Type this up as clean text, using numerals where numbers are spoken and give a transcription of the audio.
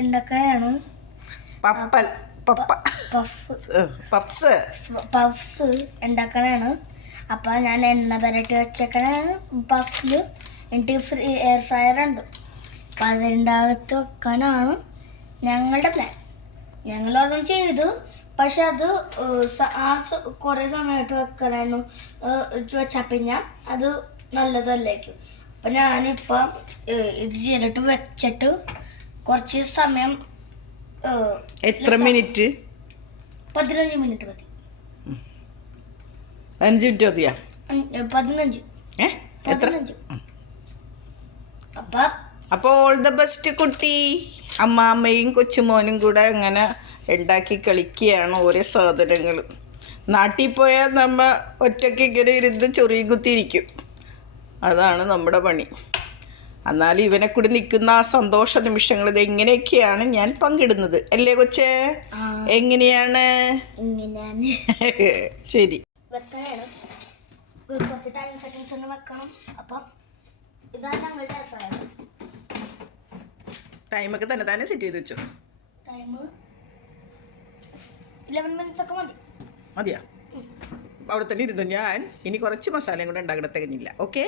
ഉണ്ടാക്കാനാണ്. പഫ്സ് ഉണ്ടാക്കാനാണ്. അപ്പം ഞാൻ എണ്ണ പുരട്ടി വെച്ചേക്കാനാണ് പഫ്സിൽ. എനിക്ക് എയർ ഫ്രയർ ഉണ്ട്. അപ്പം അതിൻ്റെ അകത്ത് വെക്കാനാണ് ഞങ്ങളുടെ പ്ലാൻ. ഞങ്ങൾ ഓർഡർ ചെയ്തു. പക്ഷെ അത് കുറേ സമയമായിട്ട് വെക്കാനായിരുന്നു. വെച്ചാൽ പിന്നെ അത് നല്ലതല്ലേക്കും. അപ്പം ഞാനിപ്പം ഇത് ചെയ്തിട്ട് വെച്ചിട്ട് കുറച്ച് സമയം. എത്ര മിനിറ്റ്? 15 മിനിറ്റ് മതി. 5 മിനിറ്റ് മതിയാ? 15. അപ്പോൾ ഓൾ ദ ബെസ്റ്റ് കുട്ടി. അമ്മാമ്മയും കൊച്ചുമോനും കൂടെ അങ്ങനെ ഉണ്ടാക്കി കളിക്കുകയാണ് ഓരോ സാധനങ്ങൾ. നാട്ടിൽ പോയാൽ നമ്മൾ ഒറ്റയ്ക്ക് ഇങ്ങനെ ഇരുന്ന് ചൊറിയ കുത്തിയിരിക്കും. അതാണ് നമ്മുടെ പണി. എന്നാലും ഇവനെ കൂടി നിൽക്കുന്ന ആ സന്തോഷ നിമിഷങ്ങൾ ഇത് എങ്ങനെയൊക്കെയാണ് ഞാൻ പങ്കിടുന്നത് അല്ലേ കൊച്ചേ? എങ്ങനെയാണ്? ശരി, ടൈമൊക്കെ തന്നെ സെറ്റ് ചെയ്ത് വെച്ചോ. 11 minutes ഒക്കെ മതിയാ? അവിടെ തന്നെ ഇരുന്നു. ഞാൻ ഇനി കുറച്ച് മസാലയും കൂടെ ഉണ്ടാക്കിട തികഞ്ഞില്ല. ഓക്കെ.